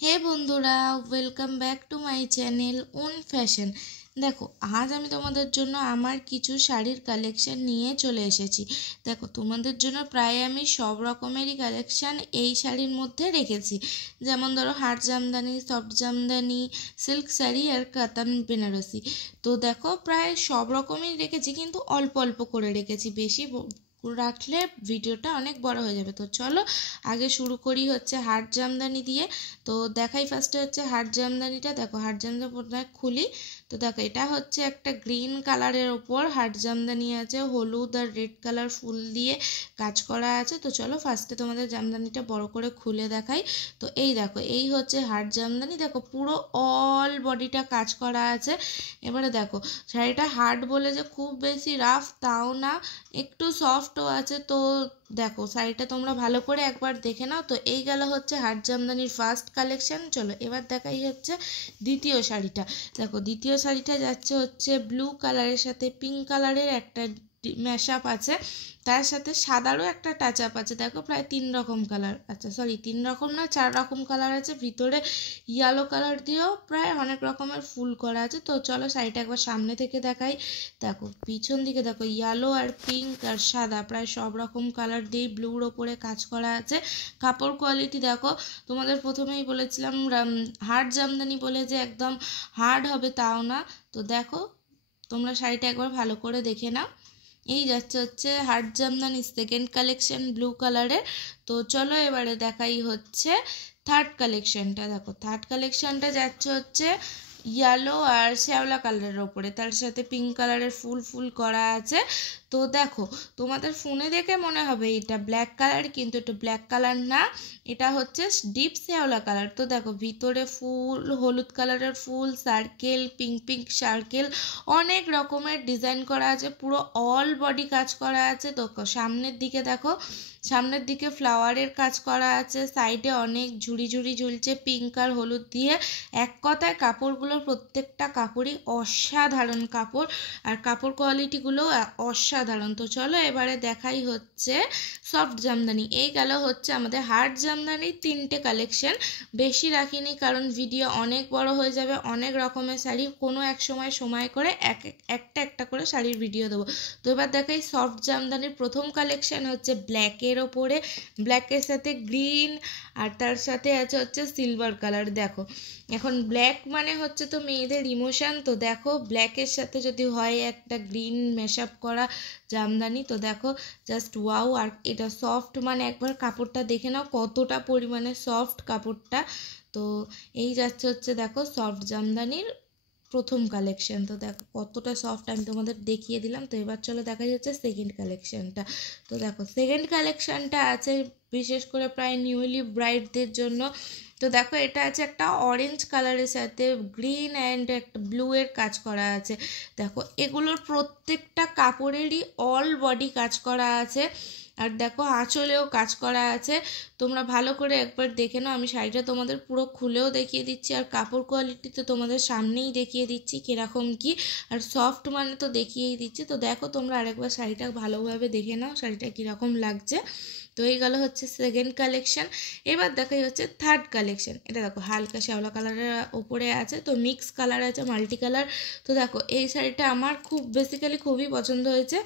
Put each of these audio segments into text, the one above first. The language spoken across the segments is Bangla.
হে বন্ধুরা, welcome back to my channel on fashion. দেখো, আজ আমি তোমাদের জন্য আমার কিছু শাড়ির কালেকশন নিয়ে চলে এসেছি। দেখো, তোমাদের জন্য প্রায় আমি সব রকমেরই কালেকশন এই শাড়ির মধ্যে রেখেছি। যেমন ধরো হাট জামদানি, সফট জামদানি, সিল্ক শাড়ি আর কাতান বেনারসি। তো দেখো, প্রায় সব রকমই রেখেছি, কিন্তু অল্প অল্প করে রেখেছি, বেশি রাখলে ভিডিওটা অনেক বড় হয়ে যাবে। তো চলো আগে শুরু করি হচ্ছে হাট জামদানি দিয়ে। তো দেখাই ফার্স্টে হচ্ছে হাট জামদানিটা। দেখো, হাট জামদানি খুলি। তো দেখো, এটা হচ্ছে একটা গ্রিন কালারের ওপর হাট জামদানি আছে, হলুদ আর রেড কালার ফুল দিয়ে কাজ করা আছে। তো চলো ফার্স্টে তোমাদের জামদানিটা বড় করে খুলে দেখাই। তো এই দেখো, এই হচ্ছে হাট জামদানি। দেখো, পুরো অল বডিটা কাজ করা আছে। এবারে দেখো, শাড়িটা হার্ড বলে যে খুব বেশি রাফ তাও না, একটু সফটও আছে। তো দেখো, শাড়িটা তোমরা ভালো করে একবার দেখে নাও। তো এই গেল হচ্ছে হাট জামদানির ফার্স্ট কালেকশন। চলো এবার দেখাই হচ্ছে দ্বিতীয় শাড়িটা। দেখো, দ্বিতীয় শাড়িটা যাচ্ছে হচ্ছে ব্লু কালারের সাথে পিঙ্ক কালারের একটা ম্যাশ আপ আছে, তার সাথে সাদারও একটা টাচ আপ আছে। দেখো, প্রায় 3 রকম কালার, আচ্ছা সরি 3 রকম না, 4 রকম কালার আছে। ভিতরে ইয়েলো কালার দিয়েও প্রায় অনেক রকমের ফুল করা আছে। তো চলো শাড়িটা একবার সামনে থেকে দেখাই। দেখো, পিছন দিকে দেখো, ইয়েলো আর পিঙ্ক আর সাদা প্রায় সব রকম কালার দিয়ে ব্লুর ওপরে কাজ করা আছে। কাপড় কোয়ালিটি দেখো, তোমাদের প্রথমেই বলেছিলাম হার্ড জামদানি বলে যে একদম হার্ড হবে তাও না। তো দেখো, তোমরা শাড়িটা একবার ভালো করে দেখে নাও। এই যাচ্ছে হচ্ছে hard Jamdani second collection blue কালারের। তো চলো এবারে দেখাই হচ্ছে থার্ড কালেকশনটা। দেখো, থার্ড কালেকশনটা যাচ্ছে হচ্ছে ইয়েলো আর শ্যাওলা কালারের ওপরে, তার সাথে পিঙ্ক কালারের ফুল ফুল করা আছে। তো দেখো, তোমাদের ফোনে দেখে মনে হবে এটা ব্ল্যাক কালার, কিন্তু এটা ব্ল্যাক কালার না, এটা হচ্ছে ডিপ শ্যাওলা কালার। তো দেখো, ভিতরে ফুল, হলুদ কালারের ফুল, সার্কেল, পিঙ্ক পিঙ্ক সার্কেল, অনেক রকমের ডিজাইন করা আছে, পুরো অল বডি কাজ করা আছে। তো সামনের দিকে দেখো, সামনের দিকে ফ্লাওয়ারের কাজ করা আছে, সাইডে অনেক ঝুড়ি ঝুড়ি ঝুলছে পিঙ্ক আর হলুদ দিয়ে। এক কথায় কাপড়গুলোর প্রত্যেকটা কাপড়ই অসাধারণ কাপড়, আর কাপড় কোয়ালিটিগুলো অসাধারণ। তো চলো এবারে দেখাই হচ্ছে সফট জামদানি। এই গেল হচ্ছে আমাদের হার্ড জামদানির 3টে কালেকশন। বেশি রাখিনি কারণ ভিডিও অনেক বড় হয়ে যাবে, অনেক রকমের শাড়ি কোনো এক সময় করে একটা একটা করে শাড়ির ভিডিও দেবো। তো এবার দেখাই সফট জামদানির প্রথম কালেকশন হচ্ছে ব্ল্যাকের ওপরে, ব্ল্যাকের সাথে গ্রিন আর তার সাথে আছে হচ্ছে সিলভার কালার। দেখো, এখন ব্ল্যাক মানে হচ্ছে তো মেয়েদের ইমোশন। তো দেখো, ব্ল্যাকের সাথে যদি হয় একটা গ্রিন মেশআপ করা জামদানি, তো দেখো জাস্ট ওয়াও। আর এটা সফট, মানে একবার কাপড়টা দেখে নাও কতটা পরিমাণে সফট কাপড়টা। তো এই যাচ্ছে হচ্ছে দেখো সফট জামদানির প্রথম কালেকশন। তো দেখো কতটা সফট আমি তোমাদের দেখিয়ে দিলাম। তো এবার চলো দেখা যাচ্ছে সেকেন্ড কালেকশনটা। তো দেখো, সেকেন্ড কালেকশনটা আছে বিশেষ করে প্রায় নিউলি ব্রাইডদের জন্য। তো দেখো, এটা আছে একটা অরেঞ্জ কালারের সাথে গ্রিন অ্যান্ড একটা ব্লু এর কাজ করা আছে। দেখো, এগুলোর প্রত্যেকটা কাপড়েরই অল বডি কাজ করা আছে, আর দেখো আঁচলেও কাজ করা আছে। তোমরা ভালো করে একবার দেখে নাও। আমি শাড়িটা তোমাদের পুরো খুলেও দেখিয়ে দিচ্ছি, আর কাপড় কোয়ালিটি তো তোমাদের সামনেই দেখিয়ে দিচ্ছি কীরকম কি, আর সফট মানে তো দেখিয়েই দিচ্ছি। তো দেখো, তোমরা আরেকবার শাড়িটা ভালোভাবে দেখে নাও শাড়িটা কীরকম লাগছে। তো এই গেল হচ্ছে সেকেন্ড কালেকশন। এবার দেখাই হচ্ছে থার্ড কালেকশন। এটা দেখো, হালকা শ্যাওলা কালারের ওপরে আছে, তো মিক্স কালার আছে, মাল্টি কালার। তো দেখো, এই শাড়িটা আমার বেসিক্যালি খুবই পছন্দ হয়েছে।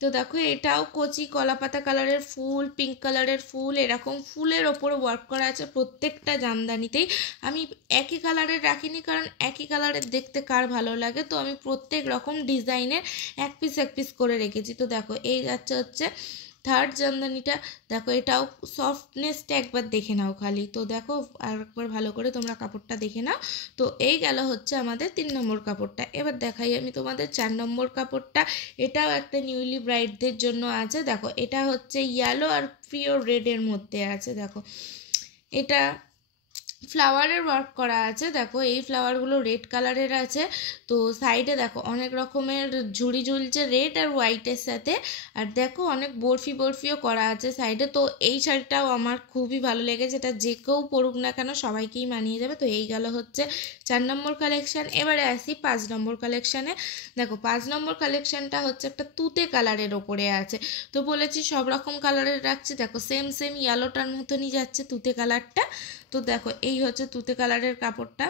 তো দেখো, এটাও কচি কলাপাতা কালারের ফুল, পিঙ্ক কালারের ফুল, এরকম ফুলের ওপর ওয়ার্ক করা আছে প্রত্যেকটা জামদানিতেই। আমি একই কালারের রাখিনি কারণ একই কালারের দেখতে কার ভালো লাগে, তো আমি প্রত্যেক রকম ডিজাইনের এক পিস করে রেখেছি। তো দেখো, এই যাচ্ছে হচ্ছে থার্ড জামদানিটা। দেখো, এটাও সফটনেসটা একবার দেখে নাও খালি। তো দেখো, আর একবার ভালো করে তোমরা কাপড়টা দেখে নাও। তো এই গেল হচ্ছে আমাদের 3 নম্বর কাপড়টা। এবার দেখাই আমি তোমাদের 4 নম্বর কাপড়টা। এটাও একটা নিউলি ব্রাইডদের জন্য আছে। দেখো, এটা হচ্ছে ইয়েলো আর পিওর রেডের মধ্যে আছে। দেখো, এটা ফ্লাওয়ারের ওয়ার্ক করা আছে। দেখো, এই ফ্লাওয়ারগুলো রেড কালারের আছে। তো সাইডে দেখো অনেক রকমের ঝুড়ি ঝুলছে রেড আর হোয়াইটের সাথে, আর দেখো অনেক বরফিও করা আছে সাইডে। তো এই শাড়িটাও আমার খুবই ভালো লেগেছে, এটা যে কেউ পরুক না কেন সবাইকেই মানিয়ে যাবে। তো এই গেল হচ্ছে 4 নম্বর কালেকশন। এবারে আসি 5 নম্বর কালেকশানে। দেখো, 5 নম্বর কালেকশানটা হচ্ছে একটা তুতে কালারের ওপরে আছে। তো বলেছি সব রকম কালারের রাখছি। দেখো, সেম ইয়েলোটার মতনই যাচ্ছে তুতে কালারটা। তো দেখো এই হচ্ছে তুতে কালারের কাপড়টা।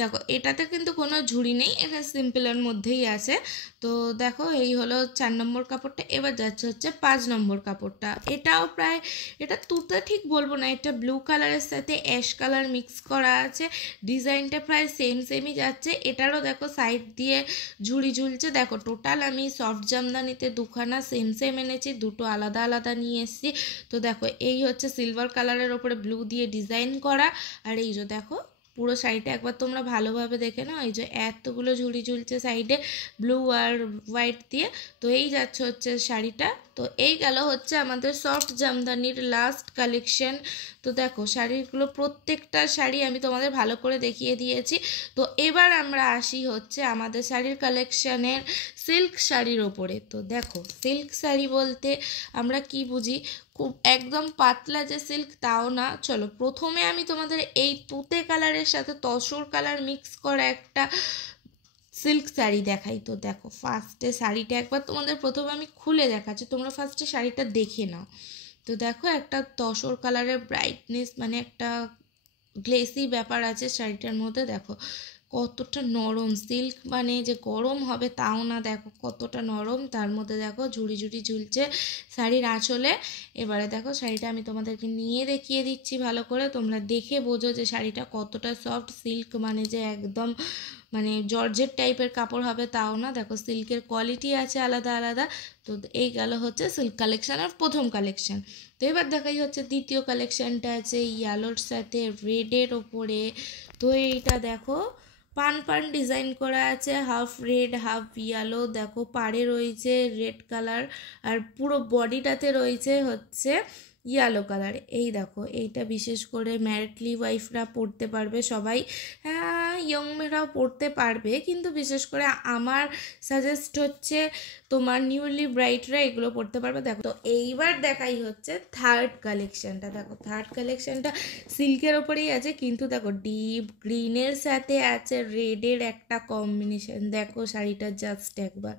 দেখো এটাতে কিন্তু কোনো ঝুড়ি নেই, এটা সিম্পলের মধ্যেই আছে। তো দেখো এই হলো 4 নম্বর কাপড়টা। এবার যাচ্ছে হচ্ছে 5 নম্বর কাপড়টা। এটাও প্রায়, এটা তুতে ঠিক বলবো না, এটা ব্লু কালারের সাথে অ্যাশ কালার মিক্স করা আছে। ডিজাইনটা প্রায় সেমই যাচ্ছে। এটারও দেখো সাইড দিয়ে ঝুড়ি ঝুলছে। দেখো টোটাল আমি সফট জামদানিতে দুখানা সেম এনেছি, দুটো আলাদা আলাদা নিয়ে এসেছি। তো দেখো এই হচ্ছে সিলভার কালারের ওপরে ব্লু দিয়ে ডিজাইন করা। আর এই যে দেখো পুরো শাড়িটা একবার তোমরা ভালোভাবে দেখে নাও, এই যে এতগুলো ঝুড়ি ঝুলছে সাইডে ব্লু আর হোয়াইট দিয়ে। তো এই যাচ্ছে হচ্ছে শাড়িটা। তো এই গেল হচ্ছে আমাদের সফট জামদানির লাস্ট কালেকশন। তো দেখো শাড়িগুলো, প্রত্যেকটা শাড়ি আমি তোমাদের ভালো করে দেখিয়ে দিয়েছি। তো এবার আমরা আসি হচ্ছে আমাদের শাড়ির কালেকশানের সিল্ক শাড়ির ওপরে। তো দেখো সিল্ক শাড়ি বলতে আমরা কি বুঝি, খুব একদম পাতলা যে সিল্ক তাও না। চলো প্রথমে আমি তোমাদের এই তুতে কালারের সাথে তসর কালার মিক্স করা একটা সিল্ক শাড়ি দেখাই। তো দেখো ফার্স্টে শাড়িটা একবার তোমাদের প্রথমে আমি খুলে দেখাচ্ছি, তোমরা ফার্স্টে শাড়িটা দেখে নাও। তো দেখো একটা তসর কালারের ব্রাইটনেস, মানে একটা গ্লেসি ব্যাপার আছে শাড়িটার মধ্যে। দেখো কতটা নরম, সিল্ক মানে যে গরম হবে তাও না, দেখো কতটা নরম। তার মধ্যে দেখো ঝুড়ি ঝুলছে শাড়ির আঁচলে। এবারে দেখো শাড়িটা আমি তোমাদেরকে নিয়ে দেখিয়ে দিচ্ছি ভালো করে, তোমরা দেখে বোঝো যে শাড়িটা কতটা সফট। সিল্ক মানে যে একদম মানে জর্জেট টাইপের কাপড় হবে তাও না, দেখো সিল্কের কোয়ালিটি আছে আলাদা আলাদা। তো এই গেল হচ্ছে সিল্ক কালেকশানের প্রথম কালেকশান। তো এবার দেখাই হচ্ছে দ্বিতীয় কালেকশানটা আছে ইয়েলোর সাথে রেডের ওপরে। তো এইটা দেখো পান ডিজাইন করা আছে, হাফ রেড হাফ ইয়েলো। দেখো পাড়ে রয়েছে রেড কালার, আর পুরো বডিটাতে রয়েছে হচ্ছে ইয়েলো কালার। এই দেখো এইটা বিশেষ করে ম্যারিডলি ওয়াইফরা পরতে পারবে সবাই, হ্যাঁ ইয়ং মেয়েরাও পরতে পারবে, কিন্তু বিশেষ করে আমার সাজেস্ট হচ্ছে তোমার নিউলি ব্রাইটরা এগুলো পরতে পারবে। দেখো তো এইবার দেখাই হচ্ছে থার্ড কালেকশানটা। দেখো থার্ড কালেকশানটা সিল্কের ওপরেই আছে, কিন্তু দেখো ডিপ গ্রিনের সাথে আছে রেডের একটা কম্বিনেশন। দেখো শাড়িটা জাস্ট একবার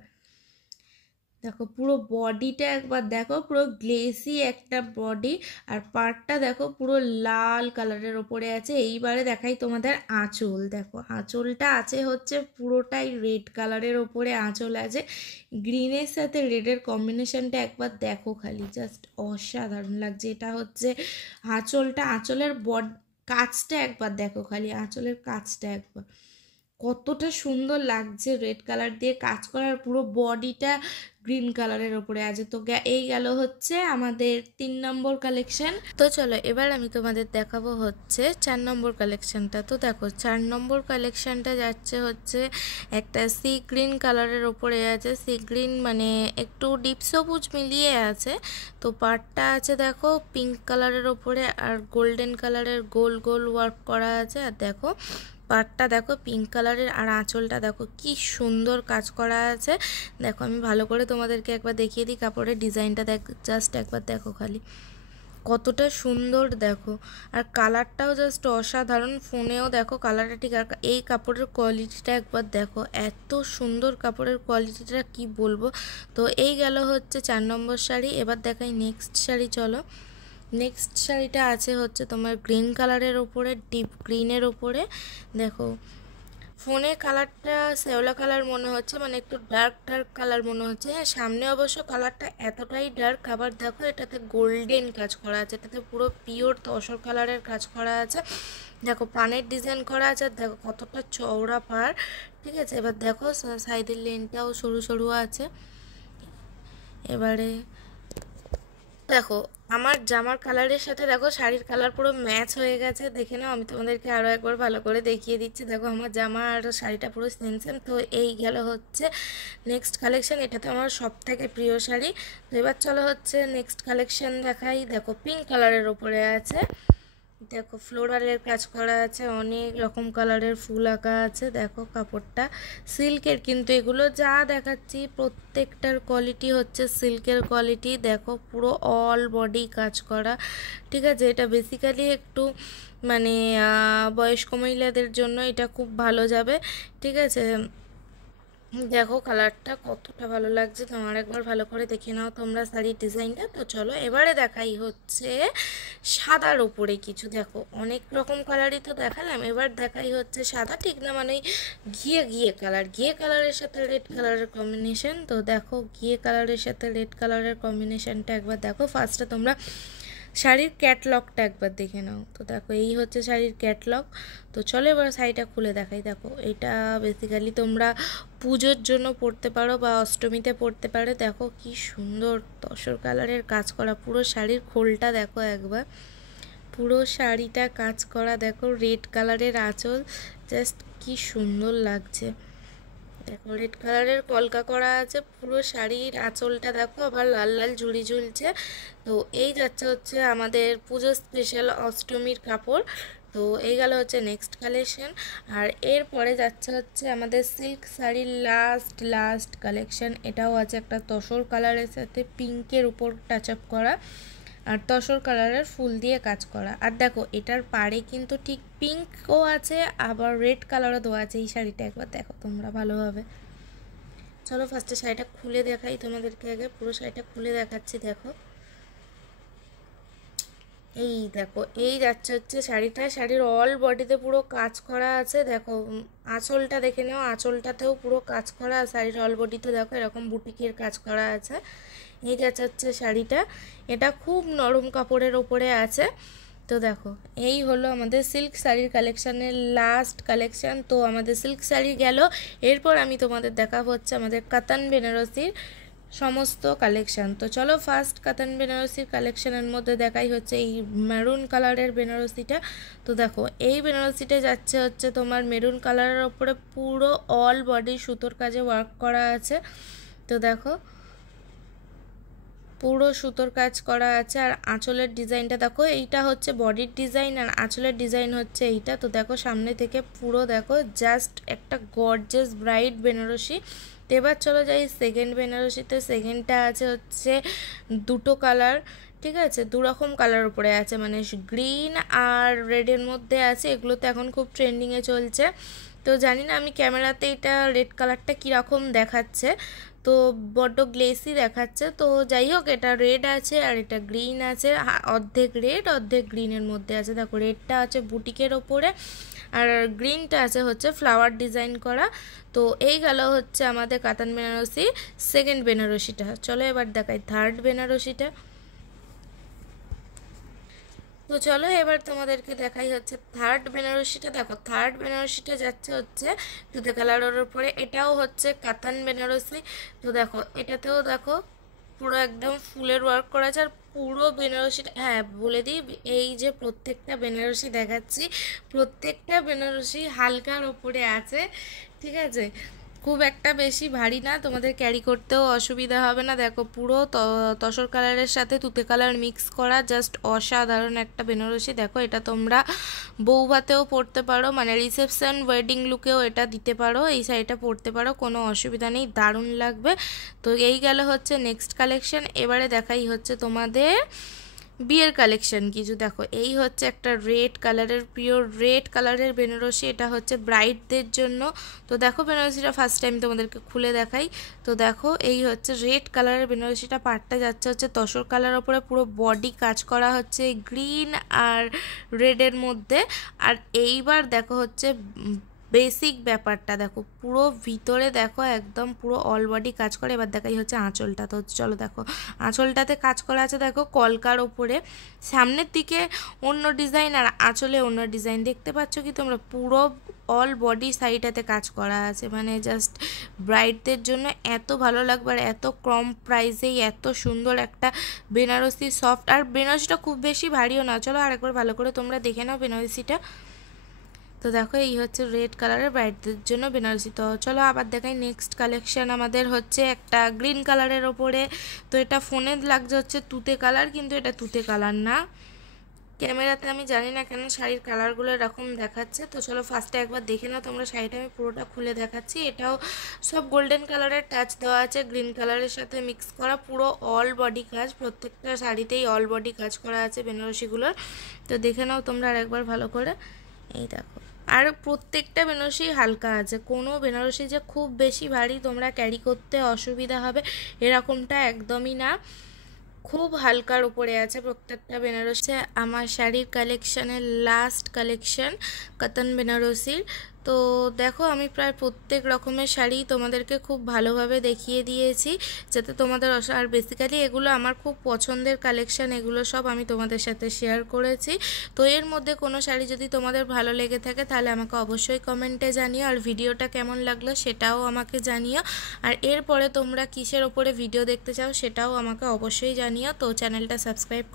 দেখো, পুরো বডিটা একবার দেখো, পুরো গ্লেসি একটা বডি। আর পাড়টা দেখো পুরো লাল কালারের ওপরে আছে। এইবারে দেখাই তোমাদের আঁচল। দেখো আঁচলটা আছে হচ্ছে পুরোটাই রেড কালারের ওপরে আঁচল আছে। গ্রিনের সাথে রেডের কম্বিনেশনটা একবার দেখো খালি, জাস্ট অসাধারণ লাগছে। এটা হচ্ছে আঁচলটা, আঁচলের কাজটা একবার দেখো খালি, আঁচলের কাজটা একবার কতটা সুন্দর লাগছে রেড কালার দিয়ে কাজ করার, পুরো বডিটা গ্রিন কালারের ওপরে আছে। তো এই গেল হচ্ছে আমাদের 3 নম্বর কালেকশন। তো চলো এবার আমি তোমাদের দেখাবো হচ্ছে 4 নম্বর কালেকশনটা। তো দেখো 4 নম্বর কালেকশনটা যাচ্ছে হচ্ছে একটা সি গ্রিন কালারের ওপরে আছে। সি গ্রিন মানে একটু ডিপ সবুজ মিলিয়ে আছে। তো পাড়টা আছে দেখো পিঙ্ক কালারের ওপরে, আর গোল্ডেন কালারের গোল গোল ওয়ার্ক করা আছে। আর দেখো পাড়টা দেখো পিঙ্ক কালারের, আর আঁচলটা দেখো কি সুন্দর কাজ করা আছে। দেখো আমি ভালো করে তোমাদেরকে একবার দেখিয়ে দিই কাপড়ের ডিজাইনটা, জাস্ট একবার দেখো খালি কতটা সুন্দর। দেখো আর কালারটাও জাস্ট অসাধারণ, ফোনেও দেখো কালারটা ঠিক। আর এই কাপড়ের কোয়ালিটিটা একবার দেখো, এত সুন্দর কাপড়ের কোয়ালিটিটা কি বলবো। তো এই গেল হচ্ছে 4 নম্বর শাড়ি। এবার দেখাই নেক্সট শাড়ি। চলো নেক্সট শাড়িটা আছে হচ্ছে তোমার গ্রিন কালারের ওপরে, ডিপ গ্রিনের ওপরে। দেখো ফোনে কালারটা শ্যাওলা কালার মনে হচ্ছে, মানে একটু ডার্ক কালার মনে হচ্ছে। হ্যাঁ সামনে অবশ্য কালারটা এতটাই ডার্ক, আবার দেখো এটাতে গোল্ডেন কাজ করা আছে, এটাতে পুরো পিওর তসর কালারের কাজ করা আছে। দেখো পানের ডিজাইন করা আছে, দেখো কতটা চওড়া পাড়, ঠিক আছে। এবার দেখো সাইডের লেনটাও সরু সরু আছে। এবারে দেখো আমার জামার কালারের সাথে দেখো শাড়ির কালার পুরো ম্যাচ হয়ে গেছে, দেখে নাও। আমি তোমাদেরকে আরও একবার ভালো করে দেখিয়ে দিচ্ছি। দেখো আমার জামা আর শাড়িটা পুরো সেম। তো এই গেল হচ্ছে নেক্সট কালেকশন, এটা তো আমার সব থেকে প্রিয় শাড়ি। তো এবার চলো হচ্ছে নেক্সট কালেকশন দেখাই। দেখো পিঙ্ক কালারের ওপরে আছে, দেখো ফ্লোরালের কাজ করা আছে, অনেক রকম কালারের ফুল আঁকা আছে। দেখো কাপড়টা সিল্কের, কিন্তু এগুলো যা দেখাচ্ছি প্রত্যেকটার কোয়ালিটি হচ্ছে সিল্কের কোয়ালিটি। দেখো পুরো অল বডি কাজ করা, ঠিক আছে। এটা বেসিক্যালি একটু মানে বয়স্ক মহিলাদের জন্য এটা খুব ভালো যাবে, ঠিক আছে। দেখো কালারটা কতটা ভালো লাগছে, তোমার একবার ভালো করে দেখে নাও তোমরা শাড়ির ডিজাইনটা। তো চলো এবারে দেখাই হচ্ছে সাদার উপরে কিছু। দেখো অনেক রকম কালারই তো দেখালাম, এবার দেখাই হচ্ছে সাদা ঠিক না মানে ঘিয়ে ঘিয়ে কালার, ঘিয়ে কালারের সাথে রেড কালারের কম্বিনেশন। তো দেখো ঘিয়ে কালারের সাথে রেড কালারের কম্বিনেশনটা একবার দেখো। ফার্স্টে তোমরা শাড়ির ক্যাটলগটা একবার দেখে নাও। তো দেখো এই হচ্ছে শাড়ির ক্যাটলগ। তো চলো এবার শাড়িটা খুলে দেখাই। দেখো এটা বেসিক্যালি তোমরা পুজোর জন্য পরতে পারো বা অষ্টমীতে পরতে পারো। দেখো কি সুন্দর তসর কালারের কাজ করা, পুরো শাড়ির খোলটা দেখো একবার, পুরো শাড়িটা কাজ করা। দেখো রেড কালারের আঁচল, জাস্ট কি সুন্দর লাগছে। দেখো রেড কালারের কলকা করা আছে, পুরো শাড়ির আঁচলটা দেখো আবার লাল লাল ঝুড়ি ঝুলছে। তো এই যাচ্ছে হচ্ছে আমাদের পুজো স্পেশাল অষ্টমীর কাপড়। তো এই গেল হচ্ছে নেক্সট কালেকশন। আর এরপরে যাচ্ছে হচ্ছে আমাদের সিল্ক শাড়ির লাস্ট কালেকশন। এটাও আছে একটা তসর কালারের সাথে পিঙ্কের উপর টাচ আপ করা, আর তসর কালারের ফুল দিয়ে কাজ করা। আর দেখো এটার পাড়ে কিন্তু ঠিক পিঙ্কও আছে আবার রেড কালারও দেওয়া আছে। এই শাড়িটা একবার দেখো তোমরা ভালোভাবে। চলো ফার্স্টে শাড়িটা খুলে দেখাই তোমাদেরকে, আগে পুরো শাড়িটা খুলে দেখাচ্ছি। দেখো এই দেখো এই যাচ্ছে হচ্ছে শাড়িটা, শাড়ির অল বডিতে পুরো কাজ করা আছে। দেখো আঁচলটা দেখে নাও, আঁচলটাতেও পুরো কাজ করা, শাড়ির অল বডিতে দেখো এরকম বুটিকের কাজ করা আছে। এই যাচ্ছে হচ্ছে শাড়িটা, এটা খুব নরম কাপড়ের ওপরে আছে। তো দেখো এই হলো আমাদের সিল্ক শাড়ির কালেকশানের লাস্ট কালেকশান। তো আমাদের সিল্ক শাড়ি গেল, এরপর আমি তোমাদের দেখাবো হচ্ছে আমাদের কাতান বেনারসির সমস্ত কালেকশান। তো চলো ফার্স্ট কাতান বেনারসির কালেকশানের মধ্যে দেখাই হচ্ছে এই মেরুন কালারের বেনারসিটা। তো দেখো এই বেনারসিটা যাচ্ছে হচ্ছে তোমার মেরুন কালারের ওপরে পুরো অল বডি সুতোর কাজে ওয়ার্ক করা আছে। তো দেখো পুরো সুতোর কাজ করা আছে। আর আঁচলের ডিজাইনটা দেখো, এইটা হচ্ছে বডির ডিজাইন আর আঁচলের ডিজাইন হচ্ছে এইটা। তো দেখো সামনে থেকে পুরো দেখো জাস্ট একটা গর্জিয়াস ব্রাইট বেনারসি। তো এবার চলো যাই সেকেন্ড বেনারসিতে। সেকেন্ডটা আছে হচ্ছে দুটো কালার, ঠিক আছে, দুরকম কালার উপরে আছে, মানে গ্রিন আর রেডের মধ্যে আছে। এগুলো তো এখন খুব ট্রেন্ডিংয়ে চলছে। তো জানি না আমি ক্যামেরাতে এটা রেড কালারটা কীরকম দেখাচ্ছে, তো বড্ড গ্লেসি দেখাচ্ছে। তো যাই হোক এটা রেড আছে আর এটা গ্রিন আছে, অর্ধেক রেড অর্ধেক গ্রিনের মধ্যে আছে। দেখো রেডটা আছে বুটিকের ওপরে আর গ্রিনটা আছে হচ্ছে ফ্লাওয়ার ডিজাইন করা। তো এই গেল হচ্ছে আমাদের কাতান বেনারসি সেকেন্ড বেনারসিটা। চলো এবার দেখাই থার্ড বেনারসিটা। তো চলো এবার তোমাদেরকে দেখাই হচ্ছে থার্ড বেনারসিটা। দেখো থার্ড বেনারসিটা যাচ্ছে হচ্ছে দুধে কালারের উপরে, এটাও হচ্ছে কাতান বেনারসি। তো দেখো এটাতেও দেখো পুরো একদম ফুলের ওয়ার্ক করা আছে। আর পুরো বেনারসিটা, হ্যাঁ বলে দিই, এই যে প্রত্যেকটা বেনারসি দেখাচ্ছি প্রত্যেকটা বেনারসি হালকার ওপরে আছে, ঠিক আছে, খুব একটা বেশি ভারী না, তোমাদের ক্যারি করতেও অসুবিধা হবে না। দেখো পুরো তসর কালারের সাথে তুতে কালার মিক্স করা, জাস্ট অসাধারণ একটা বেনারসি। দেখো এটা তোমরা বৌভাতেও পরতে পারো, মানে রিসেপশন ওয়েডিং লুকেও এটা দিতে পারো, এই শাড়িটা পরতে পারো, কোনো অসুবিধা নেই, দারুণ লাগবে। তো এই গেল হচ্ছে নেক্সট কালেকশন। এবারে দেখাই হচ্ছে তোমাদের বিয়ের কালেকশন কিছু। দেখো এই হচ্ছে একটা রেড কালারের, পিওর রেড কালারের বেনারসি, এটা হচ্ছে ব্রাইডদের জন্য। তো দেখো বেনারসিটা ফার্স্ট টাইম তোমাদেরকে খুলে দেখাই। তো দেখো এই হচ্ছে রেড কালারের বেনারসিটা, পাড়টা যাচ্ছে হচ্ছে তসর কালার ওপরে, পুরো বডি কাজ করা হচ্ছে গ্রিন আর রেডের মধ্যে। আর এইবার দেখো হচ্ছে বেসিক ব্যাপারটা, দেখো পুরো ভিতরে দেখো একদম পুরো অল বডি কাজ করে। এবার দেখাই হচ্ছে আঁচলটা। তো চলো দেখো আঁচলটাতে কাজ করা আছে দেখো কলকার ওপরে, সামনের দিকে অন্য ডিজাইন আর আঁচলে অন্য ডিজাইন, দেখতে পাচ্ছ কি তোমরা, পুরো অল বডি সাইডটাতে কাজ করা আছে, মানে জাস্ট ব্রাইডদের জন্য এত ভালো লাগবে আর এত কম প্রাইসেই এত সুন্দর একটা বেনারসি সফট। আর বেনারসিটা খুব বেশি ভারীও না। চলো আরেকবার ভালো করে তোমরা দেখে নাও বেনারসিটা। তো দেখো এই হচ্ছে রেড কালারের ব্রাইডদের জন্য বেনারসি। তো চলো আবার দেখাই নেক্সট কালেকশন আমাদের হচ্ছে একটা গ্রিন কালারের ওপরে। তো এটা ফোনে লাগছে হচ্ছে তুতে কালার, কিন্তু এটা তুতে কালার না, ক্যামেরাতে আমি জানি না কেন শাড়ির কালারগুলো এরকম দেখাচ্ছে। তো চলো ফার্স্টে একবার দেখে নাও তোমরা, শাড়িটা আমি পুরোটা খুলে দেখাচ্ছি। এটাও সব গোল্ডেন কালারের টাচ দেওয়া আছে, গ্রিন কালারের সাথে মিক্স করা, পুরো অল বডি কাজ, প্রত্যেকটা শাড়িতেই অল বডি কাজ করা আছে বেনারসিগুলোর। তো দেখে নাও তোমরা আর একবার ভালো করে। এই দেখো আর প্রত্যেকটা বেনারসি হালকা আছে, কোনো বেনারসি যে খুব বেশি ভারী তোমরা ক্যারি করতে অসুবিধা হবে এরকমটা একদমই না, খুব হালকার উপরে আছে প্রত্যেকটা বেনারসি। আমার শাড়ির কালেকশানের লাস্ট কালেকশান কাতান বেনারসির। তো দেখো আমি প্রায় প্রত্যেক রকমের শাড়ি তোমাদেরকে খুব ভালোভাবে দেখিয়ে দিয়েছি যাতে তোমাদের আর বেসিক্যালি এগুলো আমার খুব পছন্দের কালেকশান, এগুলো সব আমি তোমাদের সাথে শেয়ার করেছি। তো এর মধ্যে কোনো শাড়ি যদি তোমাদের ভালো লেগে থাকে তাহলে আমাকে অবশ্যই কমেন্টে জানিও, আর ভিডিওটা কেমন লাগলো সেটাও আমাকে জানিও, আর এরপরে তোমরা কিসের ওপরে ভিডিও দেখতে চাও সেটাও আমাকে অবশ্যই জানিও। তো চ্যানেলটা সাবস্ক্রাইব